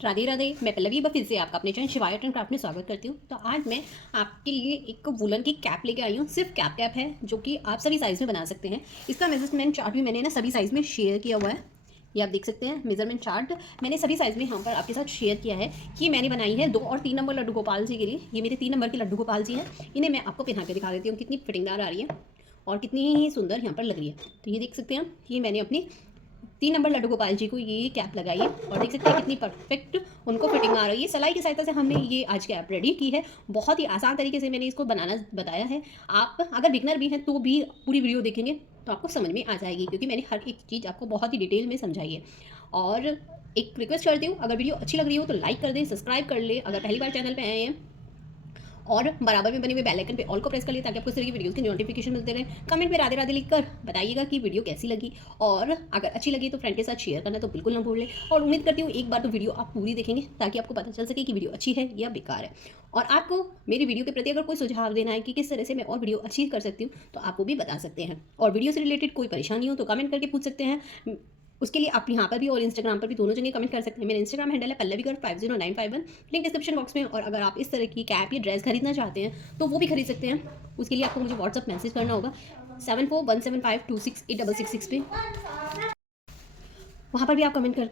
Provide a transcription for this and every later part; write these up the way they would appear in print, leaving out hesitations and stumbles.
राधे राधे। मैं पल्लवी एक बार फिर से आपका अपने चैनल शिवाय आर्ट एंड क्राफ्ट में स्वागत करती हूँ। तो आज मैं आपके लिए एक वुलन की कैप लेके आई हूँ। सिर्फ कैप है जो कि आप सभी साइज़ में बना सकते हैं। इसका मेजरमेंट चार्ट भी मैंने ना सभी साइज़ में शेयर किया हुआ है। ये आप देख सकते हैं मेजरमेंट चार्ट मैंने सभी साइज़ में यहाँ पर आपके साथ शेयर किया है कि मैंने बनाई है 2 और 3 नंबर लड्डू गोपाल जी के लिए। ये मेरे 3 नंबर के लड्डू गोपाल जी हैं। इन्हें मैं आपको पहना के दिखा देती हूँ कितनी फिटिंगदार आ रही है और कितनी ही सुंदर यहाँ पर लग रही है। तो ये देख सकते हैं ये मैंने अपनी 3 नंबर लड्डू गोपाल जी को ये कैप लगाई है और देख सकते हैं कितनी परफेक्ट उनको फिटिंग आ रही है। सिलाई की सहायता से हमने ये आज कैप रेडी की है। बहुत ही आसान तरीके से मैंने इसको बनाना बताया है। आप अगर बिगनर भी हैं तो भी पूरी वीडियो देखेंगे तो आपको समझ में आ जाएगी, क्योंकि मैंने हर एक चीज़ आपको बहुत ही डिटेल में समझाई है। और एक रिक्वेस्ट करती हूँ, अगर वीडियो अच्छी लग रही हो तो लाइक कर दें, सब्सक्राइब कर ले अगर पहली बार चैनल पर आए हैं, और बराबर में बने हुए बेल आइकन पे ऑल को प्रेस कर लिए ताकि आपको इस तरह की वीडियोस की नोटिफिकेशन मिलते रहे। कमेंट में राधे राधे लिखकर बताइएगा कि वीडियो कैसी लगी, और अगर अच्छी लगी तो फ्रेंड के साथ शेयर करना तो बिल्कुल ना भूलें। और उम्मीद करती हूँ एक बार तो वीडियो आप पूरी देखेंगे ताकि आपको पता चल सके कि वीडियो अच्छी है या बेकार है। और आपको मेरी वीडियो के प्रति अगर कोई सुझाव देना है कि किस तरह से मैं और वीडियो अच्छी कर सकती हूँ तो आप वो भी बता सकते हैं। और वीडियो से रिलेटेड कोई परेशानी हो तो कमेंट करके पूछ सकते हैं। उसके लिए आप यहाँ पर भी और इंस्टाग्राम पर भी दोनों जगह कमेंट कर सकते हैं। मेरा इंस्टाग्राम हैंडल है पल्लवीगढ़5091, लिंक डिस्क्रिप्शन बॉक्स में। और अगर आप इस तरह की कैप या ड्रेस खरीदना चाहते हैं तो वो भी खरीद सकते हैं। उसके लिए आपको मुझे व्हाट्सअप मैसेज करना होगा 7417526866 पे। वहाँ पर भी आप कमेंट कर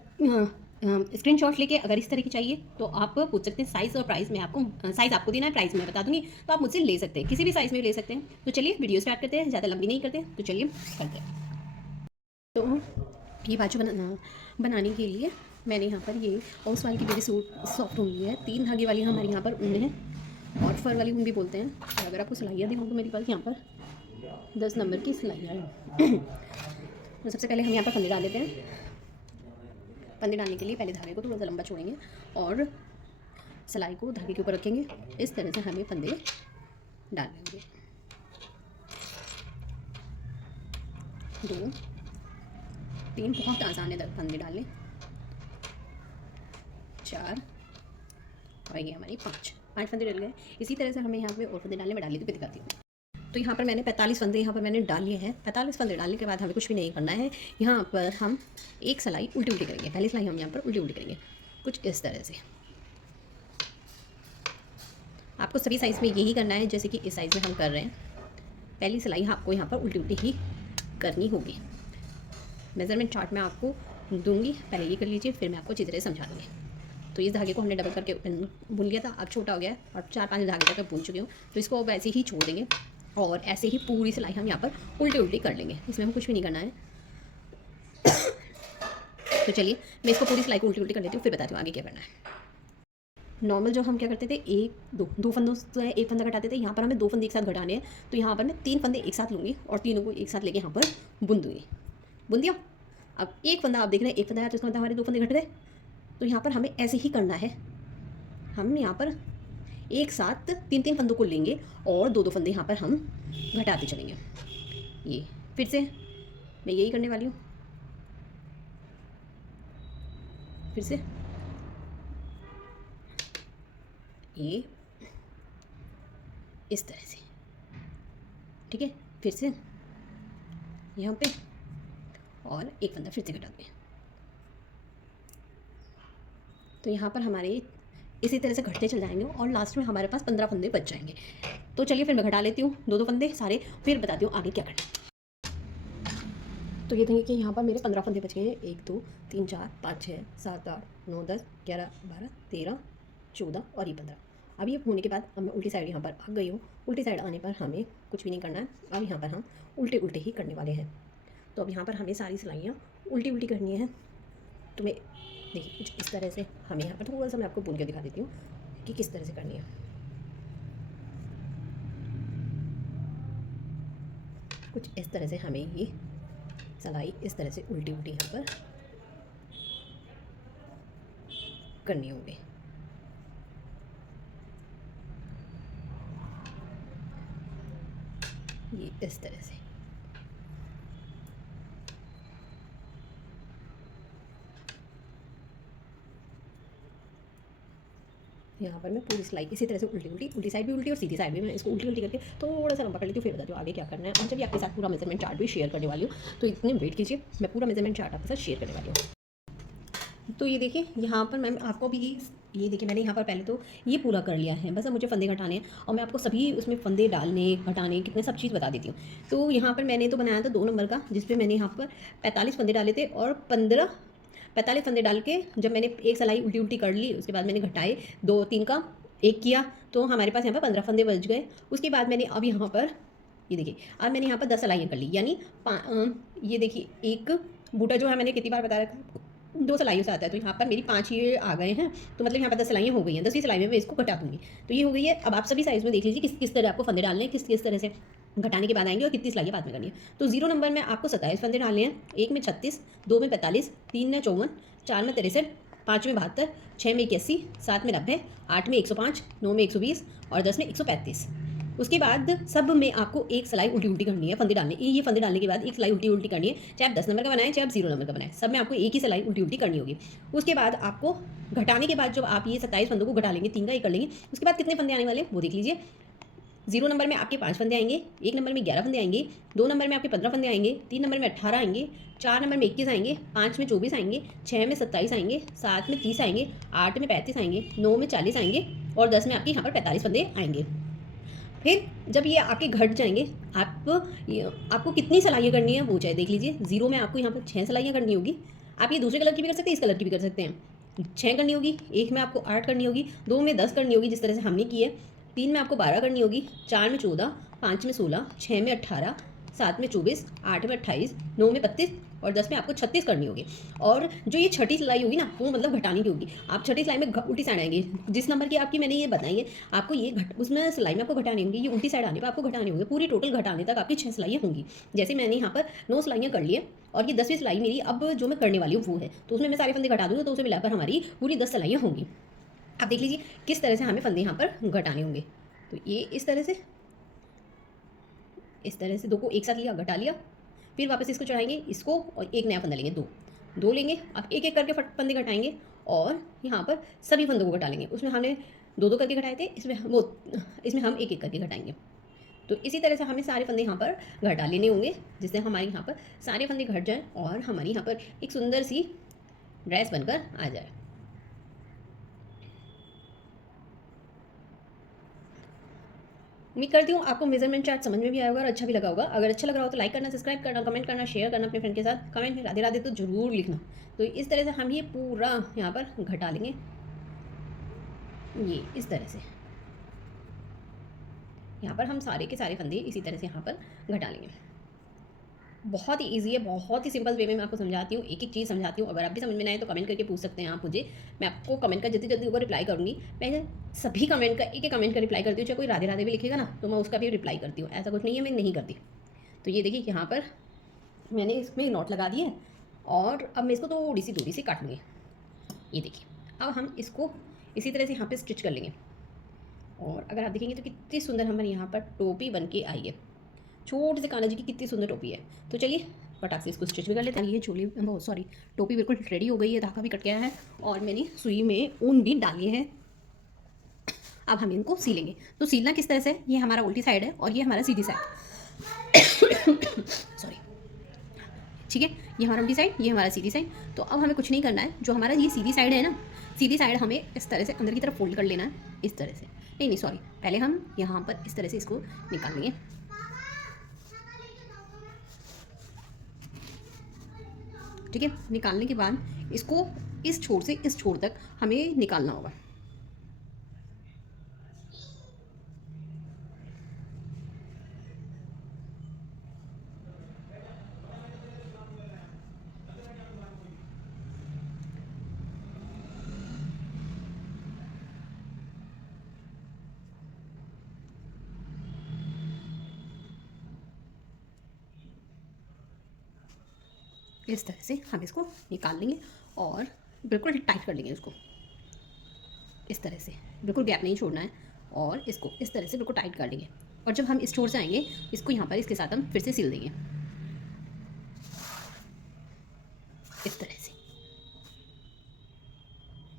स्क्रीनशॉट लेके अगर इस तरह की चाहिए तो आप पूछ सकते हैं। साइज़ और प्राइस में आपको साइज़ आपको देना है, प्राइस मैं बता दूंगी, तो आप मुझसे ले सकते हैं, किसी भी साइज़ में ले सकते हैं। तो चलिए वीडियो स्टार्ट करते हैं, ज़्यादा लंबी नहीं करते, तो चलिए करते हैं। तो ये बाजू बनाने के लिए मैंने यहाँ पर ये हाउस वाली की मेरी सूट सॉफ्ट ऊन ली है। 3 धागे वाली हमारे यहाँ पर ऊन है और फर वाली ऊन भी बोलते हैं। और अगर आपको सिलाइयाँ दिखाऊँ तो मेरे पास यहाँ पर 10 नंबर की सिलाइयाँ हैं। तो सबसे पहले हम यहाँ पर फंदे डाल लेते हैं। फंदे डालने के लिए पहले धागे को थोड़ा सा लंबा छोड़ेंगे और सिलाई को धागे के ऊपर रखेंगे। इस तरह से हमें फंदे डाल लेंगे। 2 3 बहुत आसान है फंदे डालने, 4 और ये हमारी 5 फंदे डल गए। इसी तरह से हमें यहाँ पे और फंदे डालने में डाली तो दिखाती हूँ। तो यहाँ पर मैंने 45 फंदे यहाँ पर मैंने डाल लिए हैं। 45 फंदे डालने के बाद हमें कुछ भी नहीं करना है। यहाँ पर हम एक सिलाई उल्टी उल्टी करेंगे। पहली सिलाई हम यहाँ पर उल्टी उल्टी करेंगे कुछ इस तरह से। आपको सभी साइज़ में यही करना है जैसे कि इस साइज़ में हम कर रहे हैं। पहली सिलाई आपको यहाँ पर उल्टी उल्टी ही करनी होगी। मेज़रमेंट चार्ट मैं आपको दूंगी, पहले ये कर लीजिए, फिर मैं आपको अच्छी तरह समझा दूँगी। तो इस धागे को हमने डबल करके बुन लिया था, अब छोटा हो गया है और 4-5 धागे तक बुन चुकी हूँ। तो इसको अब ऐसे ही छोड़ देंगे और ऐसे ही पूरी सिलाई हम यहाँ पर उल्टी उल्टी कर लेंगे। इसमें हम कुछ भी नहीं करना है। तो चलिए मैं इसको पूरी सिलाई को उल्टी उल्टी कर लेती हूँ, फिर बताती हूँ आगे क्या करना है। नॉर्मल जो हम क्या करते थे, 1-2 फंदों से एक फंदा घटाते थे। यहाँ पर हमें 2 फंदे एक साथ घटाने हैं, तो यहाँ पर मैं 3 फंदे एक साथ लूँगी और तीनों को एक साथ लेके यहाँ पर बुन दूँगी। बुन दिया। अब एक फंदा आप देख रहे हैं, एक फंदा है तो इसका मतलब हमारे 2 फंदे घट गए। तो यहाँ पर हमें ऐसे ही करना है। हम यहाँ पर एक साथ 3-3 फंदों को लेंगे और 2-2 फंदे यहाँ पर हम घटाते चलेंगे। ये फिर से मैं यही करने वाली हूँ। फिर से ये इस तरह से, ठीक है। फिर से यहाँ पे और एक फंदा फिर से घटा दें। तो यहाँ पर हमारे इसी तरह से घटते चल जाएंगे और लास्ट में हमारे पास 15 फंदे बच जाएंगे। तो चलिए फिर मैं घटा लेती हूँ 2-2 फंदे सारे, फिर बताती हूँ आगे क्या करना है। तो ये देखिए कि यहाँ पर मेरे 15 फंदे बच गए हैं। 1 2 3 4 5 6 7 8 9 10 11 12 13 14 और ये 15। अब ये होने के बाद अब मैं उल्टी साइड यहाँ पर आ गई हूँ। उल्टी साइड आने पर हमें कुछ भी नहीं करना है। अब यहाँ पर हम उल्टे उल्टे ही करने वाले हैं। तो अब यहाँ पर हमें सारी सिलाइयाँ उल्टी उल्टी करनी है। तो मैं देखिए कुछ इस तरह से हमें यहाँ पर थोड़ा सा मैं आपको बुन के दिखा देती हूँ कि किस तरह से करनी है। कुछ इस तरह से हमें ये सिलाई इस तरह से उल्टी उल्टी यहाँ पर करनी होगी। ये इस तरह से यहाँ पर मैं पूरी सिलाई इसी तरह से उल्टी साइड भी उल्टी और सीधी साइड भी मैं इसको उल्टी उल्टी करके थोड़ा सा लंबा कर लेती हूँ। फिर बताती हूँ आगे क्या करना है। और जब आपके साथ पूरा मेजरमेंट चार्ट भी शेयर करने वाली हूँ, तो इतने वेट कीजिए, मैं पूरा मेजरमेंट चार्ट आपके साथ शेयर करने वाली हूँ। तो ये देखिए यहाँ पर मैं आपको भी ये देखिए मैंने यहाँ पर पहले तो ये पूरा कर लिया है, बस अब मुझे फंदे घटाने हैं और मैं आपको सभी उसमें फंदे डालने घटाने कितने सब चीज़ बता देती हूँ। तो यहाँ पर मैंने तो बनाया था 2 नंबर का, जिसपे मैंने यहाँ पर 45 फंदे डाले थे और 45 फंदे डाल के जब मैंने एक सिलाई उल्टी उल्टी कर ली, उसके बाद मैंने घटाए 2-3 का 1 किया, तो हमारे पास यहाँ पर 15 फंदे बच गए। उसके बाद मैंने अब यहाँ पर ये देखिए अब मैंने यहाँ पर 10 सिलाइयाँ कर ली, यानी ये देखिए एक बूटा जो है मैंने कितनी बार बता रखा है 2 सिलाइयों से आता है, तो यहाँ पर मेरी 5 ही आ गए हैं, तो मतलब यहाँ पर 10 सिलाइयाँ हो गई हैं। 10वीं सिलाई में मैं इसको घटा दूँगी, तो ये हो गई है। अब आप सभी साइज़ में देख लीजिए किस किस तरह आपको फंदे डालने हैं, किस किस तरह से घटाने के बाद आएंगे और कितनी सिलाइयाँ बाद में करनी है। तो 0 नंबर में आपको 27 फंदे डालने हैं, 1 में 36, 2 में 45, 3 में 54, 4 में 63, 5 में 72, 6 में 81, 7 में 90, 8 में 105, 9 में 120 और 10 में 135। उसके बाद सब में आपको एक सिलाई उल्टी उल्टी करनी है, फंदे डालने ये फंदे डालने के बाद एक सिलाई उल्टी उल्टी करनी है, चाहे आप 10 नंबर का बनाएं चाहे आप 0 नंबर का बनाएं, सब में आपको एक ही सिलाई उल्टी उल्टी करनी होगी। उसके बाद आपको घटाने के बाद जब आप ये 27 फंदों को घटा लेंगे, 3 का 1 कर लेंगे, उसके बाद कितने फंदे आने वाले हैं वो देख लीजिए। 0 नंबर में आपके 5 फंदे आएंगे, 1 नंबर में 11 फंदे आएंगे, 2 नंबर में आपके 15 फंदे आएंगे, 3 नंबर में 18 आएंगे, 4 नंबर में 21 आएंगे, 5 में 24 आएंगे, 6 में 27 आएंगे, 7 में 30 आएंगे, 8 में 35 आएंगे, 9 में 40 आएंगे और 10 में आपके यहाँ पर 45 फंदे आएंगे। फिर जब ये आपके घट जाएंगे, आपको कितनी सिलाइयाँ करनी है वो चाहे देख लीजिए। 0 में आपको यहाँ पर 6 सिलाइयाँ करनी होगी, आप ये दूसरे कलर की भी कर सकते हैं, इस कलर की भी कर सकते हैं। 6 करनी होगी, 1 में आपको 8 करनी होगी, 2 में 10 करनी होगी जिस तरह से हमने की है, 3 में आपको 12 करनी होगी, 4 में 14, 5 में 16, 6 में 18, 7 में 24, 8 में 28, 9 में 32 और 10 में आपको 36 करनी होगी। और जो ये छठी सिलाई होगी ना वो मतलब घटाने की होगी। आप छठी सिलाई में उल्टी साइड आएंगे, जिस नंबर की आपकी मैंने ये बताई है आपको ये उसमें सिलाई में आपको घटानी होंगी, ये उल्टी साइड आने पर आपको घटानी होंगी। पूरी टोटल घटाने तक आपकी 6 सिलाइयाँ होंगी। जैसे मैंने यहाँ पर 9 सिलाइयाँ कर ली है और ये 10वीं सिलाई मेरी अब जो मैं करने वाली हूँ वो है, तो उसमें मैं सारे फंदे घटा दूँगी, तो उसे मिलाकर हमारी पूरी 10 सिलाइयाँ होंगी। आप देख लीजिए किस तरह से हमें फंदे यहाँ पर घटाने होंगे। तो ये इस तरह से 2 को एक साथ लिया, घटा लिया, फिर वापस इसको चढ़ाएंगे, इसको और एक नया फंदा लेंगे, 2 लेंगे। अब एक एक करके फंदे घटाएंगे और यहाँ पर सभी फंदों को घटा लेंगे। उसमें हमने 2 करके घटाए थे, इसमें हम एक एक करके घटाएंगे। तो इसी तरह से हमें सारे फंदे यहाँ पर घटा लेने होंगे, जिससे हमारे यहाँ पर सारे फंदे घट जाएँ और हमारी यहाँ पर एक सुंदर सी ड्रेस बनकर आ जाए। उम्मीद करती हूँ आपको मेजरमेंट चार्ट समझ में भी आया होगा और अच्छा भी लगा होगा। अगर अच्छा लग रहा हो तो लाइक करना, सब्सक्राइब करना, कमेंट करना, शेयर करना अपने फ्रेंड के साथ। कमेंट में राधे राधे तो जरूर लिखना। तो इस तरह से हम ये पूरा यहाँ पर घटा लेंगे, ये इस तरह से यहाँ पर हम सारे के सारे फंदे इसी तरह से यहाँ पर घटा लेंगे। बहुत ही ईजी है, बहुत ही सिंपल वे में मैं आपको समझाती हूँ, एक एक चीज़ समझाती हूँ। अगर आप भी समझ में ना आए तो कमेंट करके पूछ सकते हैं आप मुझे, मैं आपको कमेंट का जल्दी जल्दी होगा रिप्लाई करूँगी। मैं सभी कमेंट का एक एक कमेंट का रिप्लाई करती हूँ, चाहे कोई राधे राधे भी लिखेगा ना तो मैं उसका भी रिप्लाई करती हूँ, ऐसा कुछ नहीं है मैं नहीं करती। तो ये देखिए यहाँ पर मैंने इसमें नॉट लगा दिए और अब मैं इसको थोड़ी सी दूरी से काटूँगी। ये देखिए अब हम इसको इसी तरह से यहाँ पर स्टिच कर लेंगे और अगर आप देखेंगे तो कितनी सुंदर हमारे यहाँ पर टोपी बन के आई है। छोटे से कान्हा जी की कितनी सुंदर टोपी है। तो चलिए फटाक से इसको स्टिच भी कर लेते हैं। ये टोपी बिल्कुल रेडी हो गई है, धागा भी कट गया है और मैंने सुई में ऊन भी डाली है। अब हम इनको सीलेंगे। तो सीलना किस तरह से, ये हमारा उल्टी साइड है और ये हमारा सीधी साइड सॉरी, ठीक है, ये हमारा उल्टी साइड, ये हमारा सीधी साइड। तो अब हमें कुछ नहीं करना है, जो हमारा ये सीधी साइड है ना, सीधी साइड हमें इस तरह से अंदर की तरफ फोल्ड कर लेना है, इस तरह से। नहीं सॉरी, पहले हम यहाँ पर इस तरह से इसको निकाल लेंगे। ठीक है, निकालने के बाद इसको इस छोर से इस छोर तक हमें निकालना होगा। इस तरह से हम इसको निकाल लेंगे और बिल्कुल टाइट कर लेंगे इसको, इस तरह से बिल्कुल गैप नहीं छोड़ना है और इसको इस तरह से बिल्कुल टाइट कर लेंगे। और जब हम इस छोर से आएंगे इसको यहाँ पर इसके साथ हम फिर से सिल देंगे, इस तरह से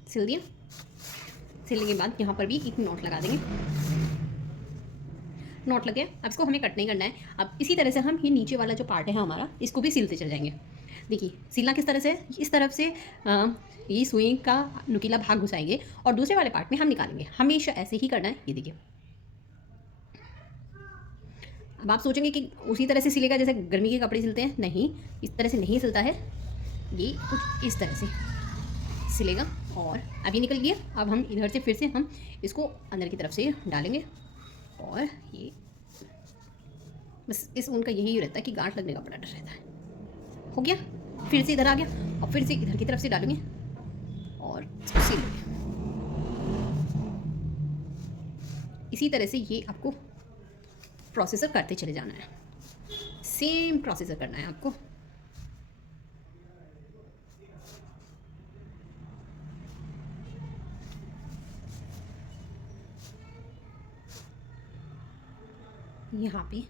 सिल दिया। सिलने के बाद यहाँ पर भी एक नॉट लगा देंगे, नॉट लग गया। अब इसको हमें कट नहीं करना है। अब इसी तरह से हम ये नीचे वाला जो पार्ट है हमारा, इसको भी सिलते चल जाएंगे। देखिए सिलना किस तरह से है, इस तरफ से ये सुई का नुकीला भाग घुसाएंगे और दूसरे वाले पार्ट में हम निकालेंगे। हमेशा ऐसे ही करना है। ये देखिए, अब आप सोचेंगे कि उसी तरह से सिलेगा जैसे गर्मी के कपड़े सिलते हैं, नहीं, इस तरह से नहीं सिलता है, ये कुछ इस तरह से सिलेगा। और अभी निकल गया। अब हम इधर से फिर से हम इसको अंदर की तरफ से डालेंगे और ये बस इस ऊन का यही रहता है कि गांठ लगने का बड़ा डर रहता है। हो गया, फिर से इधर आ गया और फिर से इधर की तरफ से डालेंगे और इसको सिल लेंगे। इसी तरह से ये आपको प्रोसेसर करते चले जाना है, सेम प्रोसेसर करना है आपको। यहाँ पे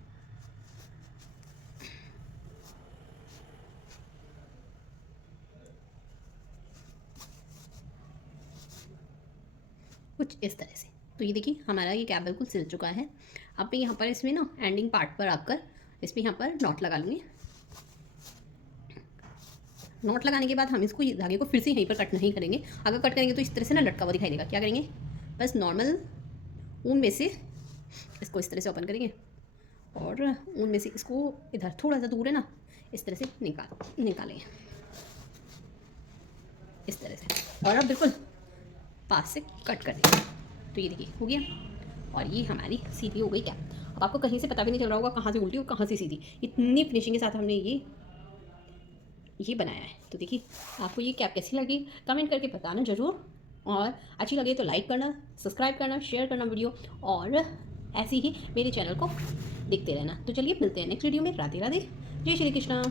कुछ इस तरह से। तो ये देखिए हमारा ये कैप बिल्कुल सिल चुका है। अब मैं यहाँ पर इसमें ना एंडिंग पार्ट पर आकर इसमें यहाँ पर नॉट लगा लूँगी। नॉट लगाने के बाद हम इसको धागे को फिर से यहीं पर कट नहीं करेंगे। अगर कट करेंगे तो इस तरह से ना लटका हुआ दिखाई देगा। क्या करेंगे, बस नॉर्मल ऊन में से इसको इस तरह से ओपन करेंगे और ऊन में से इसको इधर थोड़ा सा दूर है ना, इस तरह से निकालेंगे इस तरह से, और अब बिल्कुल पास से कट कर देंगे। तो ये देखिए हो गया और ये हमारी सीधी हो गई कैप। अब आपको कहीं से पता भी नहीं चल रहा होगा कहाँ से उल्टी और कहाँ से सीधी। इतनी फिनिशिंग के साथ हमने ये बनाया है। तो देखिए आपको ये कैप कैसी लगी कमेंट करके बताना ज़रूर, और अच्छी लगे तो लाइक करना, सब्सक्राइब करना, शेयर करना वीडियो, और ऐसे ही मेरे चैनल को देखते रहना। तो चलिए मिलते हैं नेक्स्ट वीडियो में। राधे राधे, जय श्री कृष्णा।